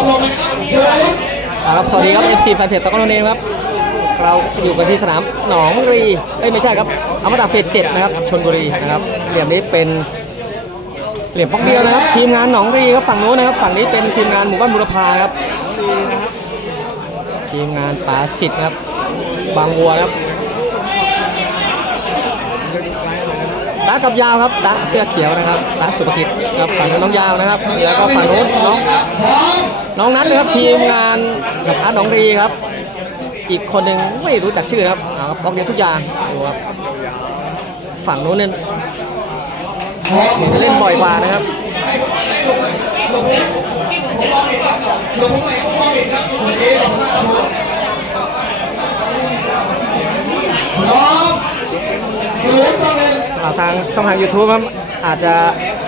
ครับสวัสดีครับ FC แฟนเพจตะกร้อเนมครับ เราอยู่กันที่สนามหนองรีเอ้ยไม่ใช่ครับอมตะเฟสเจ็ดนะครับชนบุรีนะครับเหลี่ยมนี้เป็นเหลี่ยมพอกเดียวนะครับ ทีมงานหนองรีครับฝั่งโน้นนะครับ ฝั่งนี้เป็นทีมงานหมู่บ้านบุรพาครับทีมงานป๋าสิทธิ์นะครับบางวัวนะครับ ตากับยาวครับตาเสื้อเขียวนะครับตาสุภกิจครับฝั่งน้องยาวนะครับ แล้วก็ฝั่งโน้นน้องน้องนัทนะครับทีมงานกับอาร์ตหนองรีครับ อีกคนหนึ่งไม่รู้จักชื่อครับเอาครับบล็อกเดียวทุกอย่างดูครับฝั่งโน้นเนี่ยเหมือนเล่นบ่อยกว่านะครับสำห รับทางช่องทาง YouTube ครับอาจจะ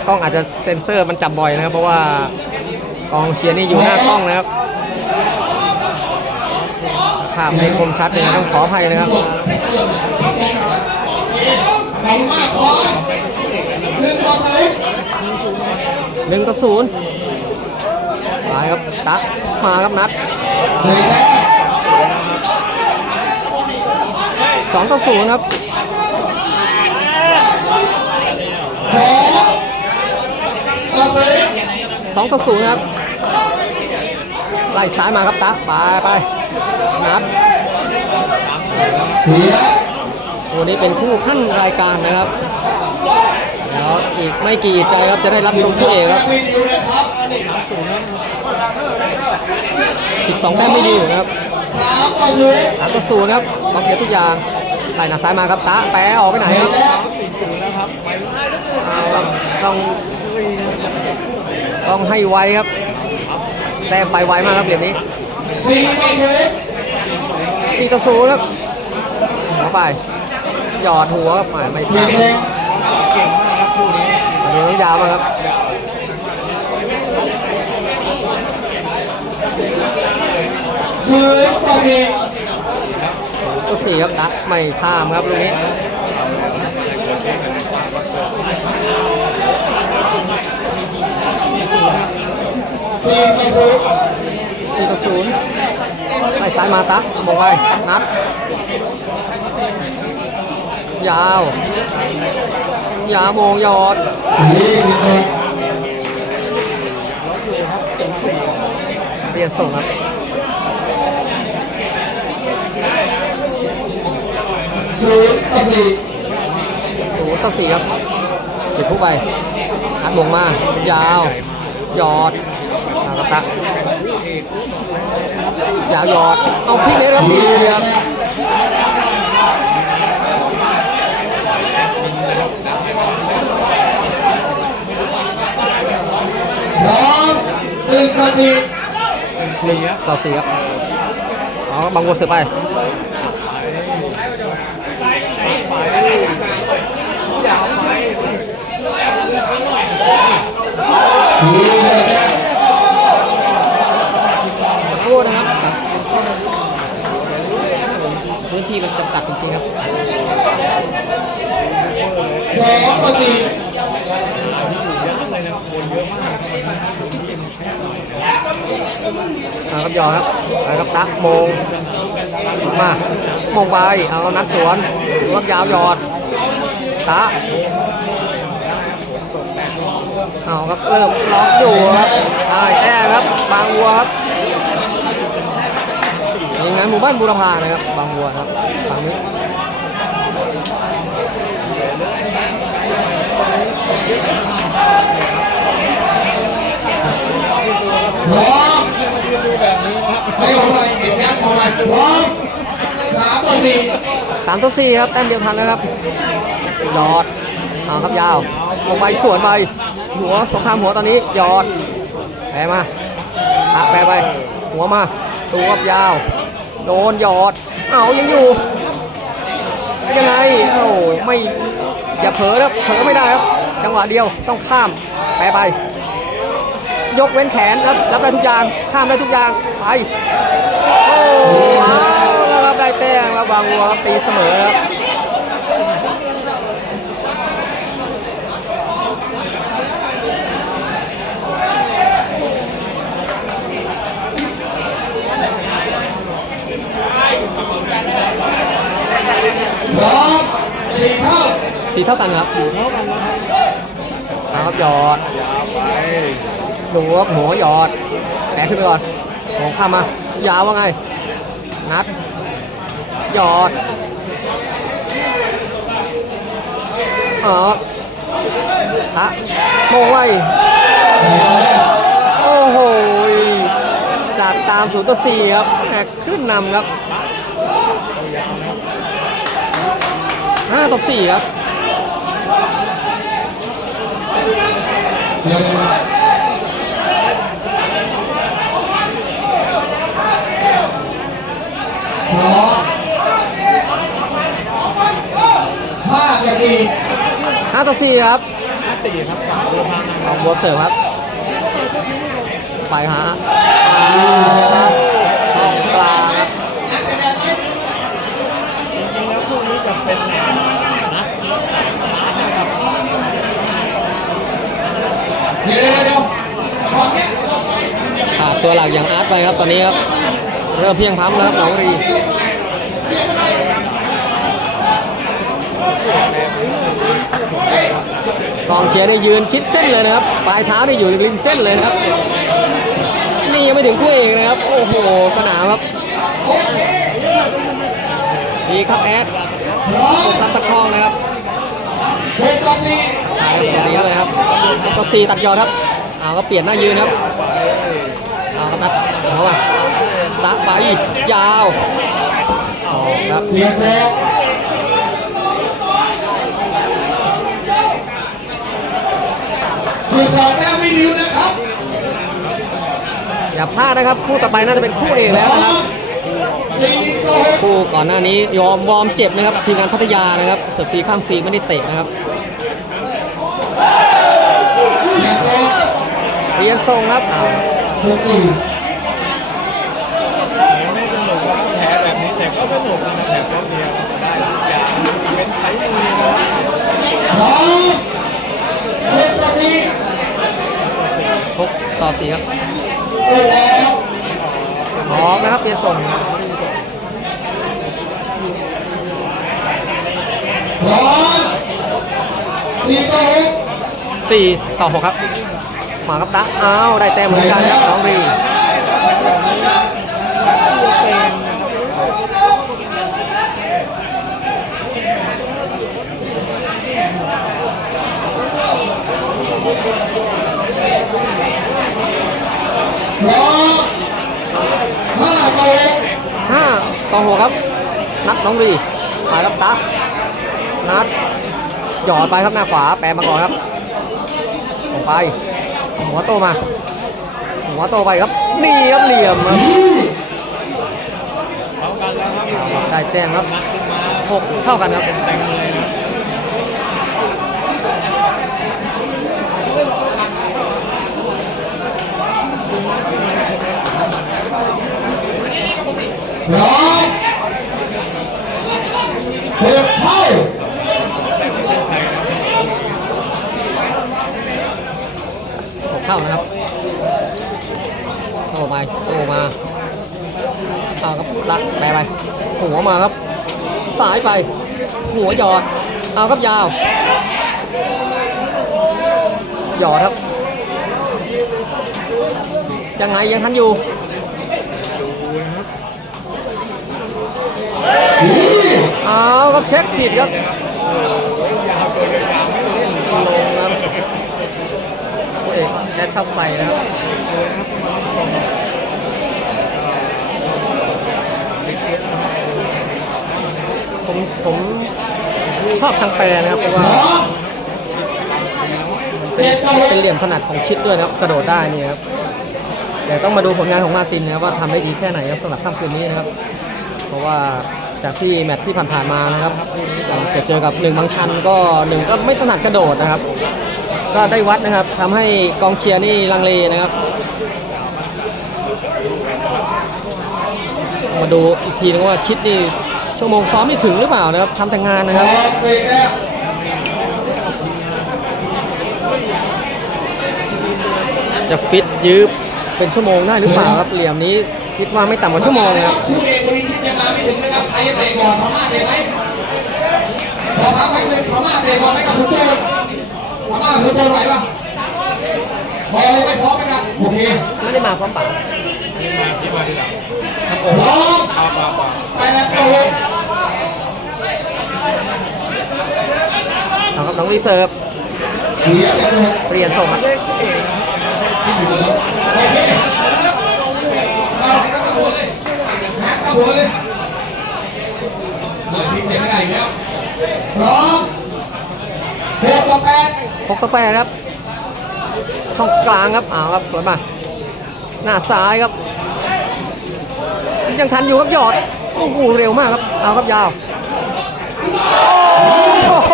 กล้องอาจจะเซ็นเซอร์มันจับบ่อยนะครับ เพราะว่ากองเชียร์นี่อยู่หน้ากล้องนะครับภาพไม่คมชัดเลยต้องขออภัยนะครับหนึ่งต่อศูนย์มาครับตักมาครับนัดสองต่อศูนย์ครับ สองต่อศูนย์ครับ ไล่ซ้ายมาครับตาไปไปนัดวันนี้เป็นคู่ขั้นรายการนะครับแล้วอีกไม่กี่ใจครับจะได้รับชมคู่เอกครับ12แต้มไม่ยืนนะครับสามต่อศูนย์ครับบล็อกเดียวทุกอย่างไล่หน้าซ้ายมาครับตาแปะออกไปไหนครับ เอาครับต้องต้องให้ไวครับแต้มไปไวมากครับเหรียญนี้สี่ต่อศูนย์ครับหัวไปหยอดหัวครับไม่ไม่พลาดมาดูน้องยาวมางครับก็สี่ครับตักไม่ข้ามครับลูกนี้ สี่ต่อศูนย์ไล่ซ้ายมาตักมองไปนัด ยาว ยาวโมงยอดเรียนส่งครับศูนย์ต่อสี่ครับติดผู้ไปอัดมงมา ยาวยอด ตักยาวหยอด เอาพลิกเน็ตครับดีครับต่อสี่ครับเอาบางวัวเสือไปสัก ที่มันจำกัดจริงๆครับเอาครับยอครับเอาครับตักโมงมาโมงไปเอานัดสวนรับยาวยอดตะเอาครับเริ่มล็อกอยู่ครับได้แต้ครับบางวัวครับทีมงานหมู่บ้านบูรพานะครับ บางวัวครับฝั่งนี้สามต่อสี่ครับแต้มเดียวทันนะครับยอดเอาครับยาวลงไปสวนไปหัวสงครามหัวตอนนี้ยอดแปรมาตะแปรไป หัวมาตูครับยาว โดนหยอด เอายังอยู่ ยังไง โอ้ไม่อย่าเผลอครับเผลอไม่ได้ครับ จังหวะเดียวต้องข้ามไปไป ยกเว้นแขนครับรับได้ทุกอย่าง ข้ามได้ทุกอย่าง ไป โอ้ว้าแล้วครับได้แต้มระวังวัวครับตีเสมอครับ เท่ากันครับเท่ากันนะครับเอาครับหยอดยาวไปดูครับหัวหยอดแตะขึ้นไปก่อนโงข้ามมายาวว่าไงนัดหยอดอ๋อฮะโมงไวโอ้โหจากตามศูนย์ต่อสี่ครับแหกขึ้นนำครับ ห้าต่อสี่ครับห้านาทีห้าต่อสี่ครับสี่ครับกับเรือพานังเอาบัวเสริมครับ ไปฮะครับช่องกลางครับ จริงๆแล้วคู่นี้จะเป็นนัดนะครับ เดี๋ยวเดี๋ยว ขาดตัวหลักอย่างอาร์ตไปครับตอนนี้ครับ เริ่มเพียงพร้ำแล้วครับหนองรีกองเชียร์ได้ยืนชิดเส้นเลยนะครับ ปลายเท้านี่อยู่ริมเส้นเลยนะครับ นี่ยังไม่ถึงคู่เอกนะครับ โอ้โห สนามครับดีครับแอดตัดตะคองนะครับ ครับสวัสดีครับเลยครับก็สี่ตัดยอดครับเอาก็เปลี่ยนหน้ายืนครับเอาครับนัดเอามาตักไปยาวออกครับเปลี่ยนแล้วคือขอแต้มไม่นิ้วนะครับ อย่าพลาดนะครับ คู่ต่อไปน่าจะเป็นคู่เอกแล้วนะครับสี่ต่อหกคู่ก่อนหน้านี้ยอมวอร์มเจ็บนะครับ ทีมงานพัทยานะครับเสิร์ฟฟรีข้ามฟรีไม่ได้เตะนะครับ เปลี่ยนแล้ว เรียนทรงครับเอาหกสี่ไม่สนุกว่าแพ้แบบนี้แต่ก็สนุกนะแต่ก็เดียวได้ทุกอย่างเป็นไทยมือนะครับพร้อมหกนาทีหกต่อสี่ครับเปลี่ยนแล้วพร้อมนะครับเรียนทรงพร้อมสี่ต่อหกสี่ต่อหกครับ มาครับตักอ้าวได้แต้มเหมือนกันครับน้องรีห้าต่อหกห้าต่อหกครับ นัดน้องรีไปครับตักนัดหยอดไปครับหน้าขวาแปรมาก่อนครับลงไป หัวโตมา หัวโตไปครับนี่ครับเหลี่ยมครับได้แต้มครับหกเท่ากันครับเป็นแต่งเลยนะร้อมหกเท่า หก เท่านะครับโตมาโตมาเอาครับลักแปไปหัวมาครับสายไป หัวหยอดเอาครับยาว หยอดครับยังไงยังทันอยู่เอาครับเช็คผิดครับลงครับโอ้ย แอดชอบไฟนะครับผมผมชอบทางแปรนะครับเพราะว่าเป็นเป็นเหลี่ยมถนัดของชิดด้วยนะครับ กระโดดได้นี่ครับแต่ต้องมาดูผลงานของมาตินนะครับว่าทำได้ดีแค่ไหนครับสำหรับค่ำคืนนี้นะครับ เพราะว่าจากที่แมตช์ที่ผ่านๆมานะครับจะเจอกับหนึ่งบางชันก็หนึ่งก็ไม่ถนัดกระโดดนะครับ ก็ได้วัดนะครับทำให้กองเชียร์นี่ลังเลนะครับ มาดูอีกทีนึงว่าชิดนี่ชั่วโมงซ้อมนี่ถึงหรือเปล่านะครับทำแต่งานนะครับจะฟิตยืบเป็นชั่วโมงได้หรือเปล่าครับเหลี่ยมนี้คิดว่าไม่ต่ำกว่าชั่วโมงนะครับผู้เอกวันนี้ที่ยังมาไม่ถึงนะครับใครจะเตะก่อนพม่าเตะไหมพอพักไปเลยพม่าเตะบอลให้กับาคุณโจ้ไหวปะพอเลยไม่พร้อมไหมครับโอเคไม่ได้มาพร้อมป๋าที่มาที่มาที่หลังพร้อมปาปาปาไปแล้วโอ้โหเอาครับน้องรีเซิร์ฟเสียไปลี่ยนส่งครับโอเคเอาเข้าหัวเลยแฮกหัวเลยเปิดพเสียงไม่ได้อีกแล้วพร้อม หกต่อแปดพกกาแฟครับ ช่องกลางครับเอาครับสวยมาหน้าซ้ายครับ ยังทันอยู่ครับหยอดโอ้โหเร็วมากครับเอาครับยาวโอ้โห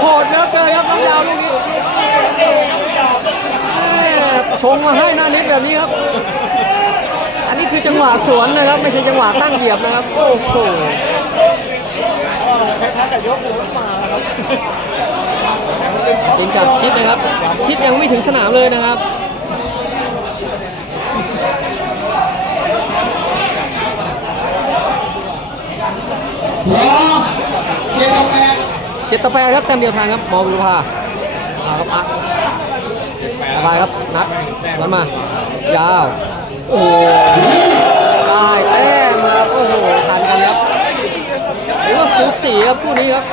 โหดเหลือเกินครับน้องยาวลูกนี้ชงมาให้หน้านิดแบบนี้ครับ อันนี้คือจังหวะสวนนะครับ ไม่ใช่จังหวะตั้งเหยียบนะครับ โอ้โหคล้ายๆกับยกหัวมาครับ ทีมกับชิดนะครับ ชิดยังไม่ถึงสนามเลยนะครับพร้อมเจ็ดต่อแปดเจ็ดต่อแปดครับแต้มเดียวทางครับมอบุรพาเอาครับอะสบายครับนัดนัดมายาว โอ้โหได้แต้มครับโอ้โหทันกันครับหรือว่าสูสีครับคู่นี้ครับ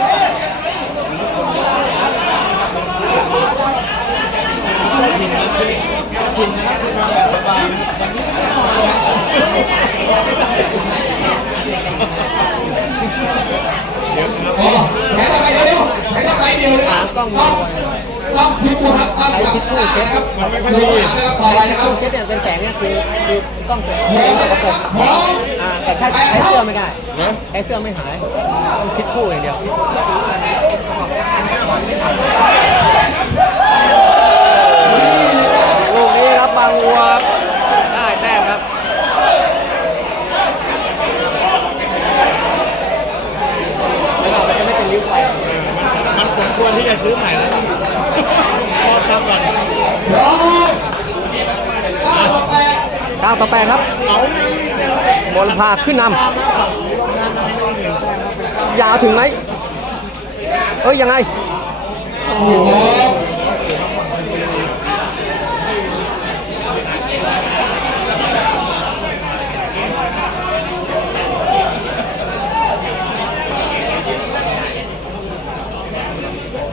พอแพ้ต่อไปเร็วๆแพ้ต่อไปเดียวเลยอะต้องต้องทิชชู่ครับต้องใช้ทิชชู่เช็ดครับมันไม่ค่อยดีนะครับต่อไปนะครับช่วงเช็ดเนี่ยเป็นแสงเนี่ยคือคือต้องเสร็จพร้อมสกปรกพร้อมอ่าแต่ใช้ใช้เสื้อไม่ได้ใช้เสื้อไม่หายต้องทิชชู่อย่างเดียว ลูกนี้ครับบางวัวครับได้แต้มครับไม่เอามันจะไม่เป็นริ้วไฟมันสมควรที่จะซื้อใหม่แล้วพอทำก่อนพร้อมเก้าต่อแปด9ต่อ8ครับเอาบอลพาขึ้นนำยาวถึงไหมเอ้ยยังไง โอ้โห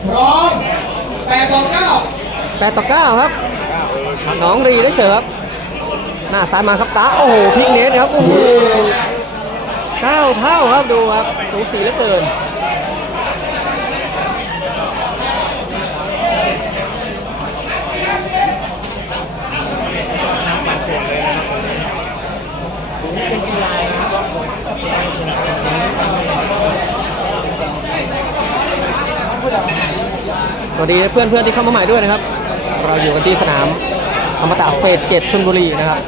พร้อมแปดต่อเก้า 8 ต่อ 9 ครับน้องรีได้เสิร์ฟครับหน้าซ้ายมาครับตาโอ้โหพิกเนสครับโอ้โหเก้าเท่าครับดูครับสูสีเหลือเกินสวัสดีเพื่อนเพื่อนที่เข้ามาใหม่ด้วยนะครับ เราอยู่กันที่สนามอมตะเฟสเจ็ดชลบุรีนะครับ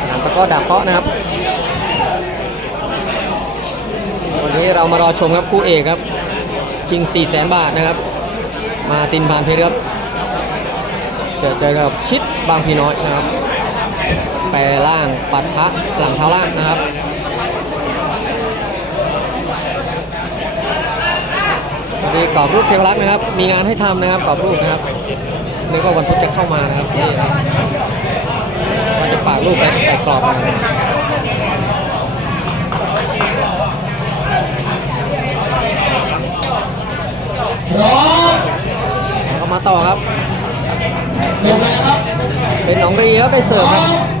สนามตะก้อดาบเพาะนะครับ วันนี้เรามารอชมครับคู่เอกครับจริง4 0 0แสนบาทนะครับ มาตินพานเพชรครับเจอเจอกับชิดบางพีน้อยนะครับแปรล่างปัดทะหลังเท้าล่างนะครับ สวัสดี กรอบรูปเทวรักษ์นะครับ มีงานให้ทำนะครับกรอบรูปนะครับนึกว่าวันพุธจะเข้ามานะครับนี่ครับว่าจะฝากรูปไปใส่กรอบนะครับพร้อมแล้วก็มาต่อครับเปนะครับ เป็นหนองรีครับได้เสิร์ฟครับ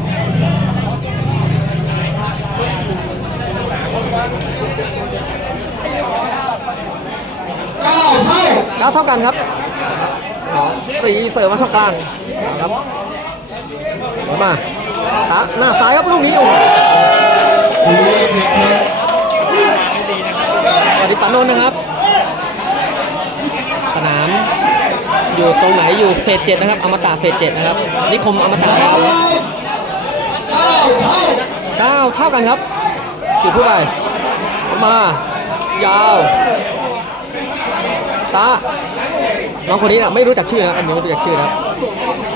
เก้า เก้าเท่ากันครับหนองรีเสิร์ฟมาช่องกลางครับมาตะหน้าซ้ายครับลูกนี้โอ้สวัสดีปานนท์นะครับ สนามอยู่ตรงไหนอยู่เฟสเจ็ดนะครับอมตะเฟสเจ็ดนะครับนิคมอมตะนะครับเก้าเท่าเก้าเท่ากันครับจุดผู้ใดมายาว ตาน้องคนนี้นะไม่รู้จักชื่อนะครับอันนี้ไม่รู้จักชื่อนะครับ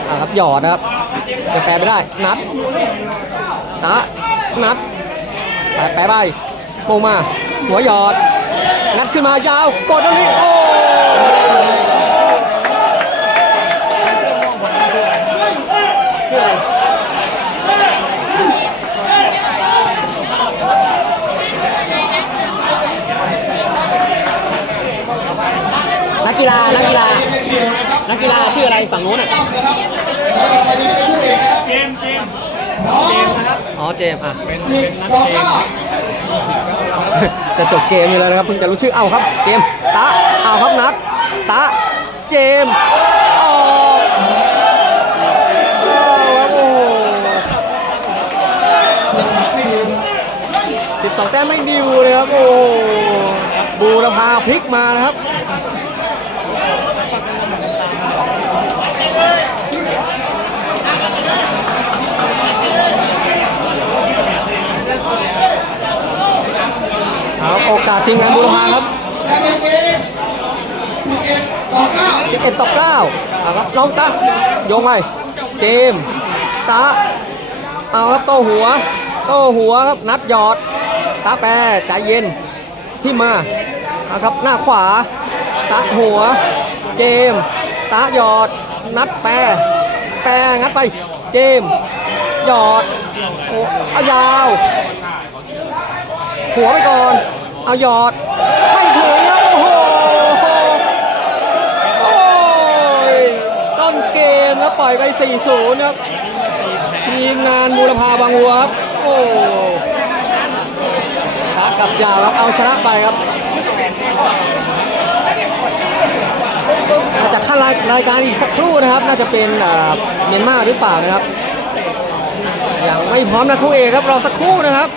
อ่าครับหยอดนะครับยังแปลไม่ได้ นัดตานัดแปลแปลไปโป่งมา หัวหยอด นัดขึ้นมายาวกดตรงนี้โอ้ชื่ออะไรนั กกีฬานักกีฬานักกีฬาชื่ออะไรฝั่งโน้นอะเจมส์เจมส์อ๋อเจมส์อะเป็นเป็นนักดอกเตะเก้าจะจบเกมอยู่แล้วนะครับเพิ่งจะรู้ชื่อเอาครับ เจมส์ตะเอาครับนัดตะเจมส์ออกเอาครับโอ้โหสิบสองแต้มไม่ดิวเลยครับโอ้โหบูรพาพลิกมานะครับ เอาโอกาส ทีมงานบูรพาครับสิบเอ็ดดอเก้า11ต่อ9เอาครับน้องตะโยงไปเกมตะเอาครับโต้หัว โต้หัวครับนัดหยอดตะแปรใจเย็นที่มาเอาครับหน้าขวา ตะหัว เกมตะหยอด นัดแปรแปรงัดไป เกมหยอดโอ้ยาว หัวไปก่อน เอาหยอด ไม่ถึงครับโอ้โหโอ้ยต้นเกมครับปล่อยไป 4-0 ครับ ทีมงานบูรพาบางวัวครับโอ้ตากับยาวครับเอาชนะไปครับมาจากขั้นรายการอีกสักครู่นะครับ น่าจะเป็นอ่าเมียนมาหรือเปล่านะครับยังไม่พร้อมนะคู่เอกครับรอสักครู่นะครับ